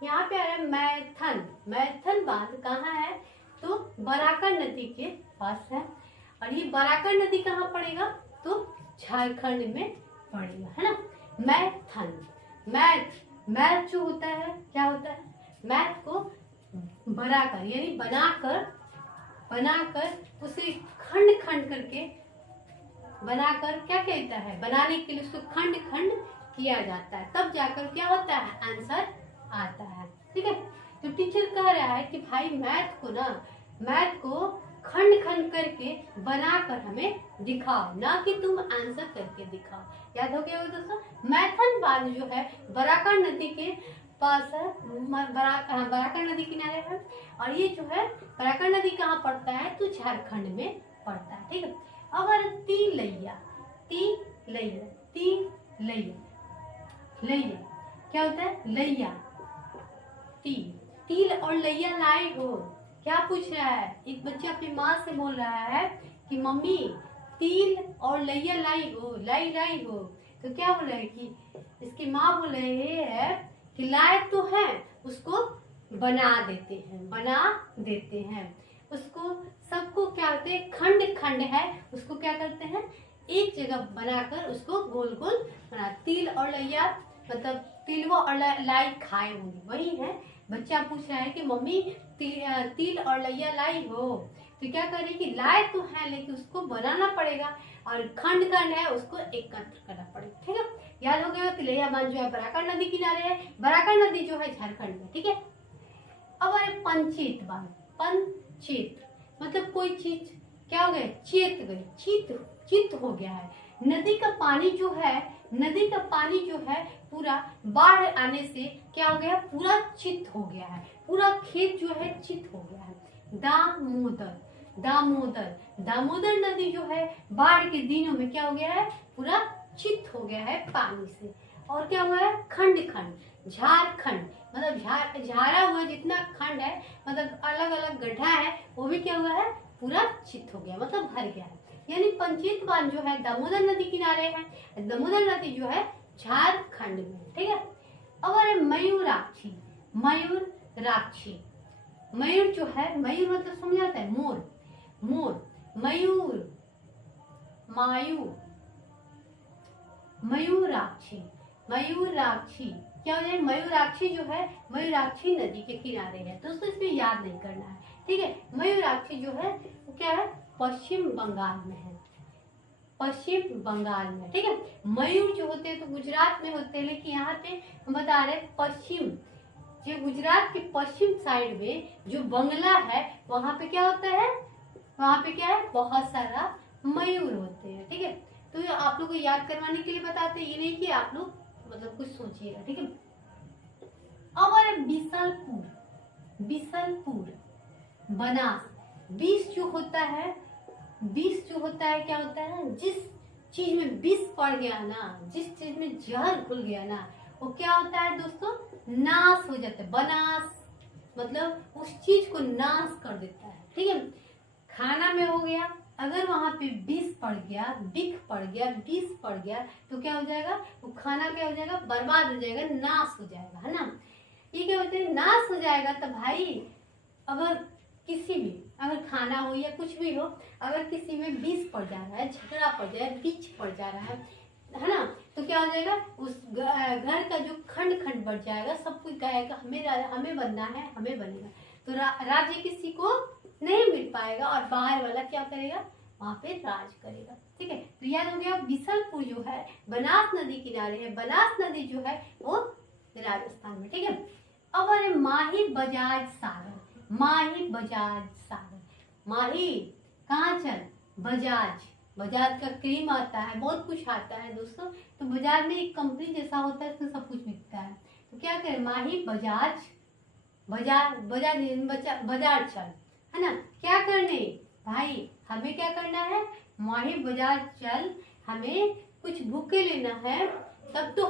यहाँ पे आ रहा है मैथन। मैथन बांध कहाँ है? तो बराकर नदी के पास है। और ये बराकर नदी कहाँ पड़ेगा? तो झारखंड में पड़ेगा, है ना। मैथन, मैथ, मैथ जो होता है क्या होता है? मैथ को बराकर यानी बनाकर, बनाकर उसे खंड खंड करके बनाकर क्या कहता है? बनाने के लिए उसको खंड खंड किया जाता है, तब जाकर क्या होता है? आंसर आता है। ठीक है, तो टीचर कह रहा है कि भाई मैथ को ना, मैथ को खंड खंड करके बनाकर हमें दिखाओ, ना कि तुम आंसर करके दिखाओ। याद हो गया दोस्तों? मैथन बांध जो है बराकर नदी के पास है, बराकर नदी किनारे है। और ये जो है बराकर नदी कहाँ पड़ता है? तो झारखंड में पड़ता है। ठीक है, अब तिलैया, तिलैया, तिलैया, लैया क्या होता है? लैया, तिल और लैया लाए हो। क्या पूछ रहा है? एक बच्चा अपनी माँ से बोल रहा है कि मम्मी तिल और लैया लाई हो, लाई हो। तो क्या बोल रहे हैं कि इसकी माँ बोल रही है कि लाए तो है, उसको बना देते हैं, बना देते हैं उसको। सबको क्या होते हैं? खंड खंड है, उसको क्या करते हैं? एक जगह बनाकर उसको गोल गोल बना। तिल और लैया मतलब तिलवा और लाई खाए होंगे, वही है। बच्चा पूछ रहा है कि मम्मी तिल और लैया लाई हो। तो क्या करें कि लाए तो है लेकिन उसको बनाना पड़ेगा, और खंड खंड है उसको एकत्र करना पड़ेगा। ठीक है, याद हो गया? तिलैया बांध जो है बराकर नदी किनारे है, बराकर नदी जो है झारखंड में। ठीक है, अब आए पंचित बांध। पंचित मतलब कोई चीज क्या हो गया? चेत गई, चित हो गया है। नदी का पानी जो है, नदी का पानी जो है पूरा बाढ़ आने से क्या हो गया? पूरा चित हो गया है, पूरा खेत जो है चित हो गया है। दामोदर, दामोदर, दामोदर नदी जो है बाढ़ के दिनों में क्या हो गया है? पूरा चित हो गया है पानी से। और क्या हुआ है? खंड खंड, झारखंड मतलब झारा हुआ जितना खंड है, मतलब अलग अलग गड्ढा है, वो भी क्या हुआ है? पूरा चित हो गया, मतलब भर गया है। यानी पंचित बांध जो है दामोदर नदी किनारे है, दामोदर नदी जो है झारखंड में। ठीक है, अब आ रहे मयूराक्षी। मयूराक्षी, मयूर जो है, मयूर मतलब समझ आता है? मोर, मोर, मयूर, मायूर, मयूराक्षी, मयूराक्षी क्या हो जाए? मयूराक्षी जो है मयूराक्षी नदी के किनारे है, दोस्तों इसमें याद नहीं करना है। ठीक है, मयूराक्षी जो है वो क्या है? पश्चिम बंगाल में है, पश्चिम बंगाल में। ठीक है, मयूर जो होते हैं तो गुजरात में होते हैं, लेकिन यहाँ पे हम बता रहे हैं पश्चिम, जो गुजरात के पश्चिम साइड में जो बंगला है वहां पे क्या होता है? वहां पे क्या है? बहुत सारा मयूर होते हैं। ठीक है, तो ये आप लोग को याद करवाने के लिए बताते हैं, ये नहीं कि आप लोग मतलब कुछ सोचिएगा। ठीक है, अब आ रहे बिसलपुर। बिसलपुर, बनास। विष जो होता है, विष जो होता है क्या होता है? जिस चीज में विष पड़ गया ना, जिस चीज में जहर घुल गया ना, वो क्या होता है दोस्तों? नाश हो जाता है। बनास मतलब उस चीज को नाश कर देता है। ठीक है, खाना में हो गया, अगर वहां पे विष पड़ गया, बिख पड़ गया, विष पड़ गया, तो क्या हो जाएगा? वो खाना क्या हो जाएगा? बर्बाद हो जाएगा, नाश हो जाएगा, है ना। ये क्या होते हैं? नाश हो जाएगा। तो भाई अगर किसी भी, अगर खाना हो या कुछ भी हो, अगर किसी में विष पड़ जा रहा है, झगड़ा पड़ जाए, बिच पड़ जा रहा है ना, तो क्या हो जाएगा? उस घर का जो खंड खंड बढ़ जाएगा, सब कुछ कहेगा हमें बनना है, हमें बनेगा। तो राज्य किसी को नहीं मिल पाएगा, और बाहर वाला क्या करेगा? वहां पे राज करेगा। ठीक है, तो याद हो गया? बिसलपुर जो है बनास नदी किनारे है, बनास नदी जो है वो राजस्थान में। ठीक है, अब अरे माही बजाज सागर। माही बजाज सागर, माही कहाँ चल? बजाज, बजाज का क्रीम आता है, बहुत कुछ आता है दोस्तों। तो बजाज में एक कंपनी जैसा होता है, उसमें सब कुछ बिकता है। तो क्या करें? माही बजाज, बजाज बजाज बाजार चल, है ना। क्या करने भाई? हमें क्या करना है? माही बाजार चल, हमें कुछ बुके लेना है, तब तो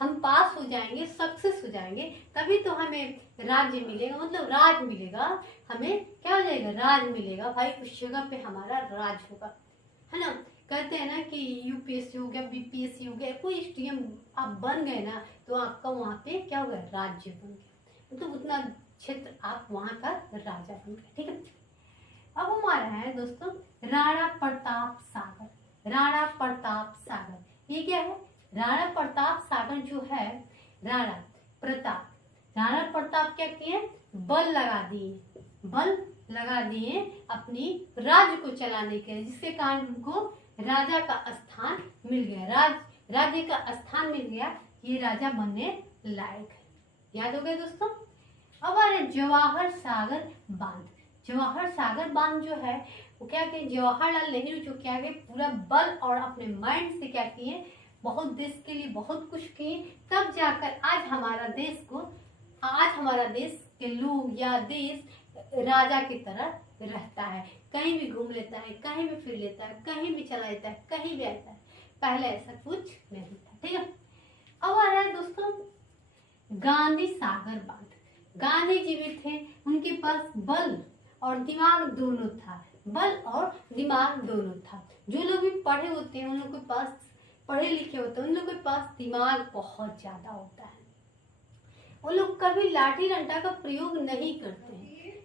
हम पास हो जाएंगे, सक्सेस हो जाएंगे, तभी तो हमें राज्य मिलेगा, मतलब राज मिलेगा। हमें क्या हो जाएगा? राज मिलेगा भाई, उस जगह पे हमारा राज होगा, है ना। कहते हैं ना कि यूपीएससी हो गया, बीपीएससी हो गया, कोई स्ट्रीम आप बन गए ना, तो आपका वहां पे क्या होगा? राज्य बन गया। मतलब उतना क्षेत्र आप वहां का राजा बन गए। ठीक है, अब हमारा है दोस्तों राणा प्रताप सागर। राणा प्रताप सागर ये क्या है? राणा प्रताप सागर जो है, राणा प्रताप क्या किए? बल लगा दिए अपनी राज्य को चलाने के लिए, जिसके कारण उनको राजा का स्थान मिल गया, राज्य का स्थान मिल गया, ये राजा बनने लायक है। याद हो गया दोस्तों। अब आ रहे जवाहर सागर बांध। जवाहर सागर बांध जो है वो क्या किए? जवाहरलाल नेहरू जो क्या किए, पूरा बल और अपने माइंड से क्या किए, बहुत देश के लिए बहुत कुछ किए, तब जाकर आज हमारा देश के लोग या देश राजा की तरह रहता है, कहीं भी घूम लेता है, कहीं भी फिर लेता है, कहीं भी चला लेता है, कहीं भी आता है। पहले ऐसा कुछ नहीं था। ठीक है, अब आ रहा है दोस्तों गांधी सागर बांध। गांधी जी भी थे, उनके पास बल और दिमाग दोनों था, जो लोग भी पढ़े होते हैं, उन लोग के पास पढ़े लिखे होते हैं, उन लोग के पास दिमाग बहुत ज्यादा होता है। वो लोग कभी लाठी डंडा का प्रयोग नहीं करते हैं।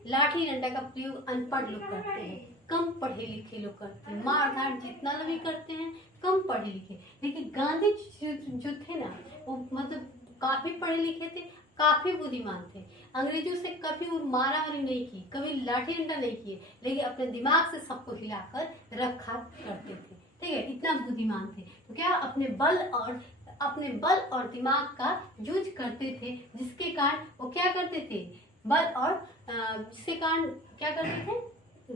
लाठी डंडा का प्रयोग अनपढ़ लोग करते हैं, कम पढ़े लिखे लोग करते हैं। मार धाड़ जितना लोग भी करते हैं, कम पढ़े लिखे। लेकिन गांधी जो थे ना, वो मतलब काफी पढ़े लिखे थे, काफी बुद्धिमान थे। अंग्रेजों से कभी वो मारामारी नहीं की, कभी लाठी डंडा नहीं किए, लेकिन अपने दिमाग से सबको हिलाकर रखा करते थे। ठीक है, इतना बुद्धिमान थे। तो क्या अपने बल और दिमाग का यूज करते थे, जिसके कारण वो क्या करते थे, जिसके कारण क्या करते थे,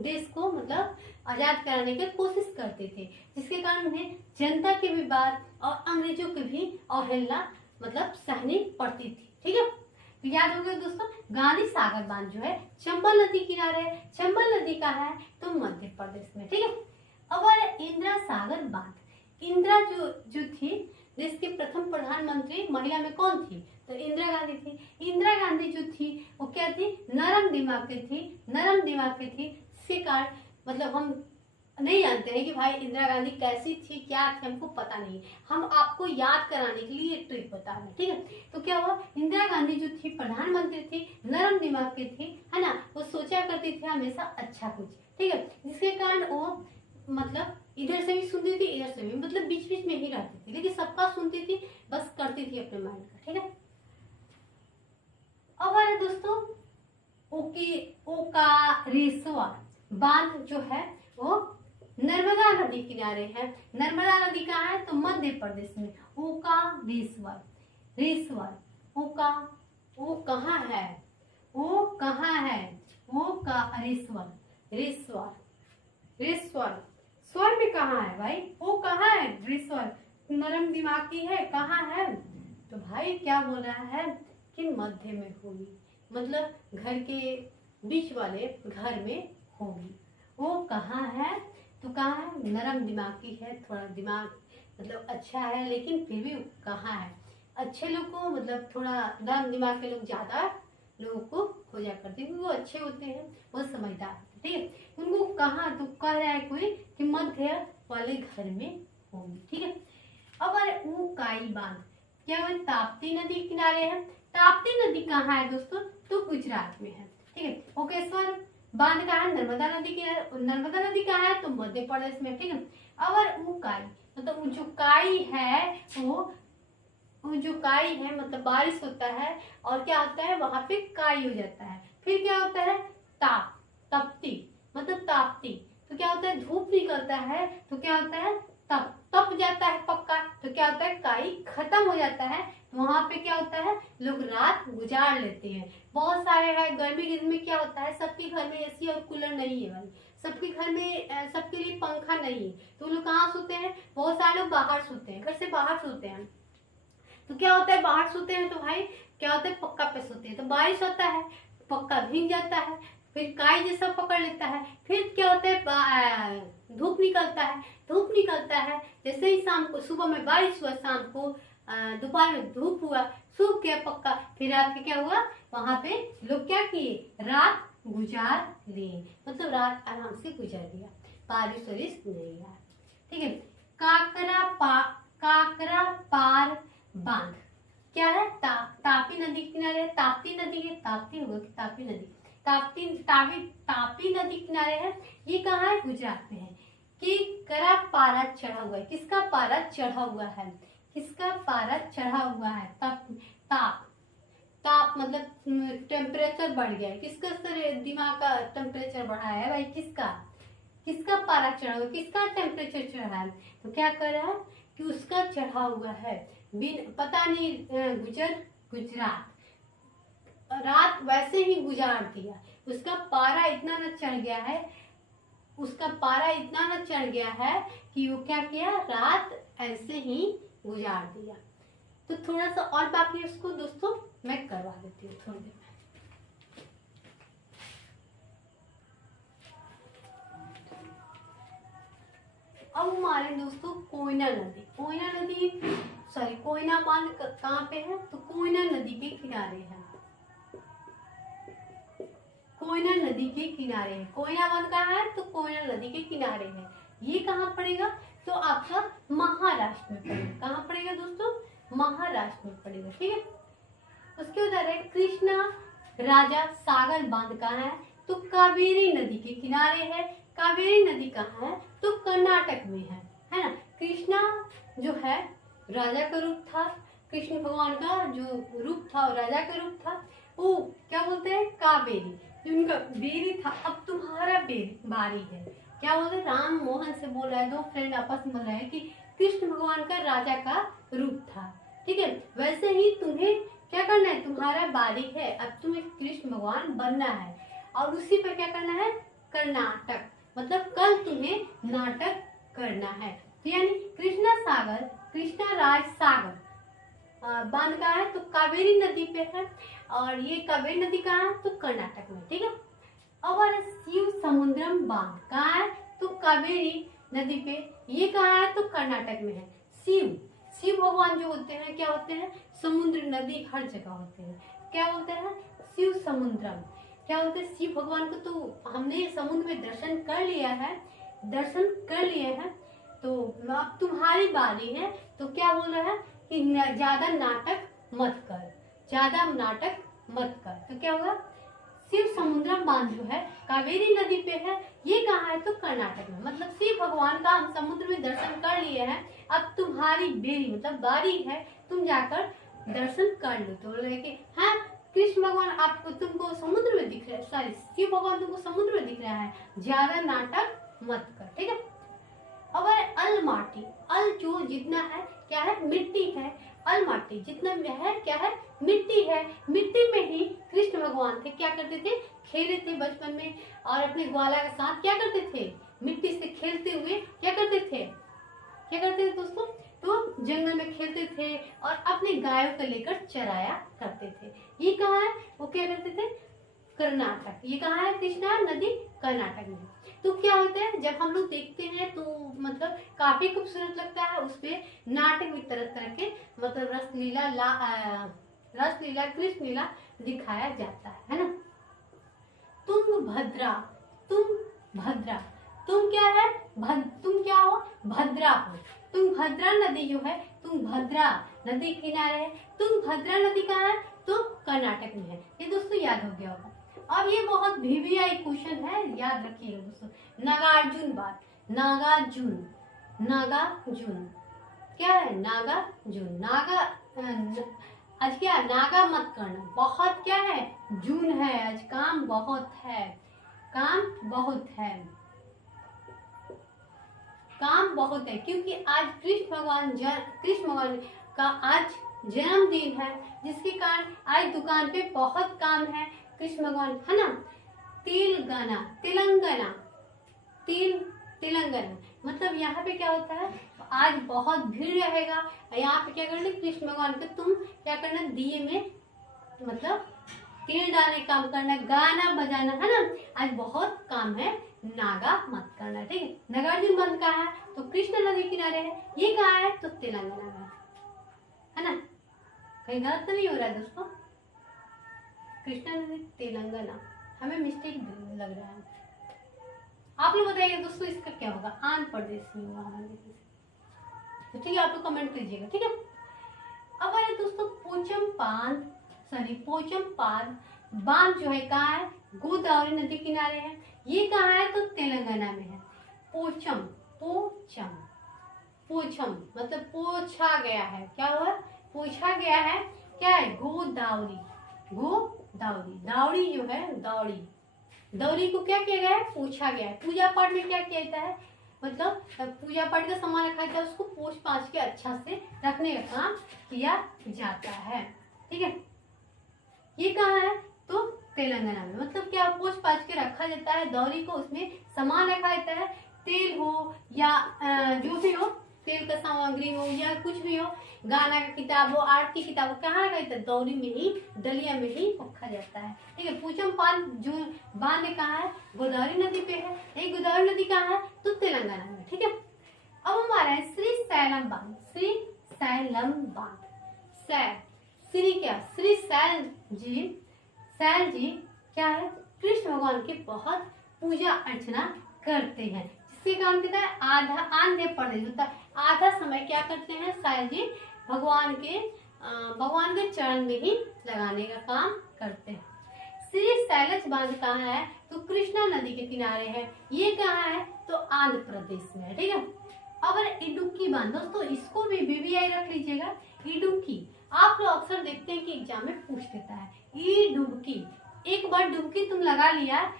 देश को मतलब आजाद कराने की कोशिश करते थे, जिसके कारण उन्हें जनता की भी बात और अंग्रेजों की भी अवहेलना मतलब सहनी पड़ती थी। ठीक है, तो याद हो गया दोस्तों। गांधी सागर बांध जो है चंबल नदी किनारे है। चंबल नदी कहाँ है? तो मध्य प्रदेश में। ठीक है, अब इंदिरा सागर बांध। इंदिरा जो थी, देश की प्रथम प्रधानमंत्री महिला में कौन थी? तो इंदिरा गांधी थी। इंदिरा गांधी जो थी वो क्या थी? नरम दिमाग की थी। इसके कारण मतलब हम नहीं जानते हैं कि भाई इंदिरा गांधी कैसी थी, क्या थी, हमको पता नहीं। हम आपको याद कराने के लिए ये ट्रिक बता रहे हैं। ठीक है, तो क्या हुआ, इंदिरा गांधी जो थी प्रधानमंत्री थी, नरम दिमाग की थी, है ना, वो सोचा करती थी हमेशा अच्छा कुछ। ठीक है, जिसके कारण वो मतलब इधर से भी सुनती थी, इधर से भी, मतलब बीच बीच में ही रहती थी, लेकिन सबका सुनती थी, बस करती थी अपने माइंड का। ठीक है, अब आ दोस्तों ओकारेश्वर बांध जो है वो नर्मदा नदी किनारे है। नर्मदा नदी कहाँ है? तो मध्य प्रदेश में। ओकारेश्वर वो कहाँ है? स्वर में कहाँ है भाई? वो कहाँ है? रेश्वर नरम दिमाग की है, कहाँ है? तो भाई क्या बोल रहा है कि मध्य में होगी, मतलब घर के बीच वाले घर में होगी। वो कहाँ है? तो कहाँ है? नरम दिमाग की है, थोड़ा दिमाग मतलब अच्छा है, लेकिन फिर भी कहाँ है? अच्छे लोग को मतलब थोड़ा नरम दिमाग के लोग ज्यादा लोगों को खोजा करते हैं, क्योंकि वो अच्छे होते हैं, वो समझदार होते हैं। ठीक है, उनको कहाँ? तो कह रहा है कोई कि मध्य वाले घर में होगी। ठीक है, अब उकाई बांध क्या है? ताप्ती नदी किनारे है। ताप्ती नदी कहाँ है दोस्तों? तो गुजरात में है। ठीक है, ओकेश्वर बांध कहाँ है? नर्मदा नदी किनारे। नर्मदा नदी कहाँ है? तो मध्य प्रदेश में। ठीक है, अब उकाई मतलब जो काई है वो जो काई है मतलब बारिश होता है और क्या होता है, वहां पे काई हो जाता है, फिर क्या होता है, तपती मतलब ताप्ती, तो क्या होता है, धूप निकलता है, तो क्या होता है, तप जाता है पक्का, तो क्या होता है, काई खत्म हो जाता है। तो वहां पे क्या होता है, लोग रात गुजार लेते हैं। बहुत सारे है, गर्मी के दिन में क्या होता है, सबके घर में एसी और कूलर नहीं है भाई, सबके घर में सबके लिए पंखा नहीं है, तो लोग कहाँ सोते हैं, बहुत सारे लोग बाहर सोते हैं, घर से बाहर सोते हैं। तो क्या होता है, बाहर सोते हैं तो भाई क्या होता है, पक्का पे सोते हैं, तो बारिश होता है, पक्का भीग जाता है, फिर काई जैसा पकड़ लेता है, फिर क्या होता है, धूप निकलता है, जैसे ही शाम को, सुबह में बारिश हुआ, शाम को दोपहर में धूप हुआ, सूख गया पक्का, फिर रात में क्या हुआ, वहां पे लोग क्या किए, रात गुजार लिए, मतलब रात आराम से गुजार दिया, बारिश वारिश नहीं आया। ठीक है, काकरा पार बांध, क्या है, तापी नदी के किनारे है, ताप्ती नदी है, ताप्ती होगा कि तापी नदी, तापी नदी किनारे है। ये कहाँ है, गुजरात में है। कि करा पारा चढ़ा हुआ है, किसका पारा चढ़ा हुआ है, किसका पारा चढ़ा हुआ है, ताप मतलब टेम्परेचर बढ़ गया है, किसका दिमाग का टेम्परेचर बढ़ा है भाई, किसका पारा चढ़ा हुआ है, किसका टेम्परेचर चढ़ा है, तो क्या कर रहा है कि उसका चढ़ा हुआ है, बिन पता नहीं गुजरात रात वैसे ही गुजार दिया, उसका पारा इतना न चढ़ गया है, उसका पारा इतना न चढ़ गया है कि वो क्या किया, रात ऐसे ही गुजार दिया। तो थोड़ा सा और बाकी है उसको दोस्तों मैं करवा देती हूँ थोड़ी देर में। अब हमारे दोस्तों कोयना बांध कहाँ पे है, तो कोयना नदी के किनारे है, कोयना नदी के किनारे है। कोयना बांध कहाँ है, तो कोयना नदी के किनारे है। ये कहाँ पड़ेगा, तो आपका महाराष्ट्र में पड़ेगा। कहाँ पड़ेगा दोस्तों, महाराष्ट्र में पड़ेगा, ठीक है। उसके उधर है कृष्णा राजा सागर बांध कहाँ है, तो कावेरी नदी के किनारे है। कावेरी नदी कहाँ है, तो कर्नाटक में है ना। कृष्णा जो है राजा का रूप था, कृष्ण भगवान का जो रूप था वो राजा का रूप था, वो क्या बोलते हैं, कावेरी जो उनका बेरी था। अब तुम्हारा बारी है, क्या बोलते हैं, राम मोहन से बोल रहा है, दो फ्रेंड आपस में बोल रहे हैं कि कृष्ण भगवान का राजा का रूप था, ठीक है। वैसे ही तुम्हें क्या करना है, तुम्हारा बारी है, अब तुम्हें कृष्ण भगवान बनना है और उसी पर क्या करना है, कर्नाटक मतलब कल तुम्हें नाटक करना है। तो यानी कृष्णा राज सागर बांध कहाँ है, तो कावेरी नदी पे है, और ये कावेरी नदी कहाँ है, तो कर्नाटक में, ठीक है। और शिव समुद्रम बांध कहाँ है, तो कावेरी नदी पे, ये कहाँ है, तो कर्नाटक में है। शिव भगवान जो होते हैं क्या होते हैं, समुद्र नदी हर जगह होते हैं, क्या बोलते हैं, शिव समुद्रम, क्या बोलते हैं, शिव भगवान को तो हमने समुद्र में दर्शन कर लिए हैं, तो अब तुम्हारी बारी है। तो क्या बोल रहा है कि ज्यादा नाटक मत कर, तो क्या होगा, शिव समुद्रम बांध जो है कावेरी नदी पे है, ये कहाँ है, तो कर्नाटक में। मतलब शिव भगवान का हम समुद्र में दर्शन कर लिए हैं, अब तुम्हारी बेरी मतलब बारी है, तुम जाकर दर्शन कर लो। तो कि हाँ कृष्ण भगवान आपको तुमको समुद्र में दिख रहा है, सॉरी शिव भगवान तुमको समुद्र में दिख रहा है, ज्यादा नाटक मत कर, ठीक है। अब अल माटी, अल जो जितना है क्या है, मिट्टी है, अल माटी जितना है क्या है, मिट्टी है। मिट्टी में ही कृष्ण भगवान थे, क्या करते थे, खेले थे बचपन में, और अपने ग्वाला के साथ क्या करते थे, मिट्टी से खेलते हुए क्या करते थे दोस्तों, तो जंगल में खेलते थे और अपने गायों को लेकर चराया करते थे। ये कहाँ है, वो क्या करते थे, कर्नाटक। ये कहाँ है, कृष्णा नदी कर्नाटक में। तो क्या होता है, जब हम लोग देखते हैं तो मतलब काफी खूबसूरत लगता है, उसपे नाटक भी तरह के मतलब रसलीला कृष्ण लीला दिखाया जाता है ना। तुम क्या है, तुम क्या हो, भद्रा हो। तुम भद्रा नदी जो है, तुम भद्रा नदी किनारे है, तुम भद्रा नदी कहाँ है, तो कर्नाटक में है। ये दोस्तों याद हो गया होगा। अब ये बहुत VVI क्वेश्चन है, याद रखिएगा दोस्तों। नागार्जुन बात, नागार्जुन क्या है, नागार्जुन, आज क्या नागा मत करना, बहुत क्या है, जून है, आज काम बहुत है, क्योंकि आज कृष्ण भगवान का आज जन्मदिन है, जिसके कारण आज दुकान पे बहुत काम है। कृष्ण भगवान है ना। तेलंगाना मतलब यहाँ पे क्या होता है, आज बहुत भीड़ रहेगा। यहाँ पे क्या करना, कृष्ण भगवान को तुम क्या करना, दिए में मतलब तेल डालने काम करना, गाना बजाना, है ना। आज बहुत काम है, नागा मत करना, ठीक है। नागार्जुन बंद कहाँ है, तो कृष्ण नदी किनारे है। ये कहाँ है, तो तेलंगाना में, है ना। कहीं गलत तो नहीं हो रहा है दोस्तों, कृष्णा नदी तेलंगाना, हमें मिस्टेक लग रहा है। आप लोग बताइए दोस्तों इसका क्या होगा, आंध्र प्रदेश में होगा हमारे। तो ठीक है, आप लोग कमेंट कीजिएगा, ठीक है। अब आए दोस्तों पोचमपाद बांध जो है कहाँ है, गोदावरी नदी किनारे है। ये कहाँ है तो तेलंगाना में है। पोचम मतलब पोछा गया है, क्या हुआ, पोछा गया है, क्या है, गोदावरी दावड़ी जो है, दावड़ी को क्या किया गया है, पोछा गया है। पूजा पाठ में क्या किया जाता है, मतलब पूजा पाठ का सामान रखा जाता है, उसको पोछ पाछ के अच्छा से रखने का काम किया जाता है। ठीक है, ये कहाँ है तो तेलंगाना में। मतलब क्या, पोछ पाछ के रखा जाता है दौरी को, उसमें सामान रखा जाता है, तेल हो या जो भी हो, तेल का सामग्री हो या कुछ भी हो, गाना का किताब हो, आरती किताब हो, कहाँ रखा जाता है, दौरी में ही, डलिया में ही रखा जाता है। ठीक है, पोचमपाद जो बांध कहाँ है, गोदावरी नदी पे है। ये गोदावरी नदी कहाँ है तो तेलंगाना में। ठीक है, अब हमारा है श्री सैलम बांध। श्री क्या, श्री सैल जी क्या है, कृष्ण भगवान की बहुत पूजा अर्चना करते हैं। जिसके काम कहता है आधे पढ़े, मतलब आधा समय क्या करते हैं सैल जी, भगवान के चरण में ही लगाने का काम करते हैं। श्री सैलज बांध कहाँ है तो कृष्णा नदी के किनारे है। ये कहाँ है तो आंध्र प्रदेश में है। ठीक है, अब इडुक्की बांध, दोस्तों इसको भी बीबीआई रख लीजिएगा। इडुक्की आप लोग अक्सर देखते हैं कि एग्जाम में पूछ देता है। इडुक्की, एक बार डुबकी तुम लगा लिया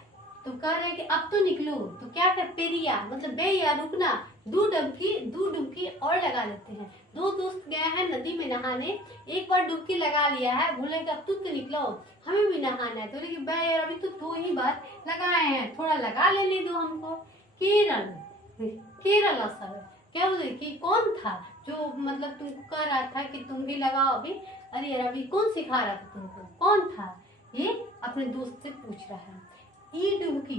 तो कह रहे कि अब तो निकलो, तो क्या कर, पेरिया मतलब बे या रुकना, दो डुबकी और लगा लेते हैं। दो दोस्त गए हैं नदी में नहाने, एक बार डुबकी लगा लिया है, बोले कि अब तुम तो निकलो, हमें भी नहाना है। तो बोले कि बे यार अभी तो 2 ही बार लगाए हैं, थोड़ा लगा लेने दो हमको। केरल असर क्या बोले कि कौन था जो मतलब तुमको कह रहा था कि तुम भी लगाओ अभी, अरे यार अभी कौन सिखा रहा था तुमको, कौन था, ये अपने दोस्त से पूछ रहा है। इडुक्की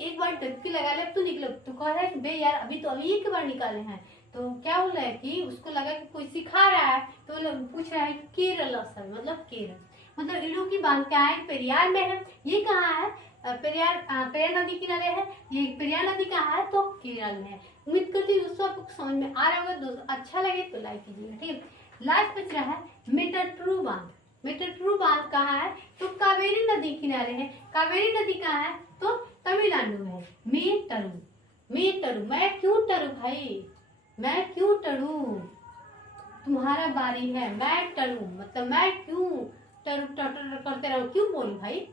एक बार डुबकी लगा ले तो निकलो, तो कह रहा है कि बे यार अभी तो अभी एक बार निकाले हैं। तो क्या बोल रहा है कि उसको लगा कि कोई सिखा रहा है, तो पूछ रहा है केरल असर मतलब केरल, मतलब इडुक्की बांध क्या है, पेरियार में है। ये कहाँ है, पेरियार नदी किनारे है। ये पेरियार नदी कहाँ है तो केरल में है। उम्मीद करती हूँ दोस्तों आपको समझ में आ रहा होगा। दोस्तों अच्छा लगे तो लाइक कीजिएगा। ठीक है, लास्ट बच रहा है मेट्टाट्टुरू बांध कहाँ है तो कावेरी नदी किनारे है। कावेरी नदी कहाँ है तो तमिलनाडु में है। मेट्टरू, मैं क्यों टरू भाई, मैं क्यों टरू, तुम्हारा बारी है, मैं टरू मतलब मैं क्यों टटर करते रहूं, क्यों बोलूं भाई,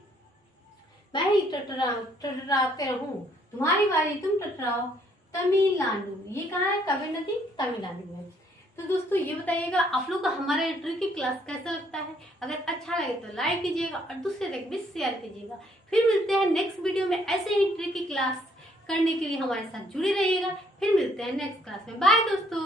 मैं ही टटराते रहूं, तुम्हारी बारी तुम टटराओ। तमिलनाडु, ये कहाँ है कावेरी नदी, तमिलनाडु में। तो दोस्तों ये बताइएगा आप लोग को हमारा ट्रिकी क्लास कैसा लगता है। अगर अच्छा लगे तो लाइक कीजिएगा और दूसरे तक भी शेयर कीजिएगा। फिर मिलते हैं नेक्स्ट वीडियो में ऐसे ही ट्रिकी क्लास करने के लिए हमारे साथ जुड़े रहिएगा। फिर मिलते हैं नेक्स्ट क्लास में। बाय दोस्तों।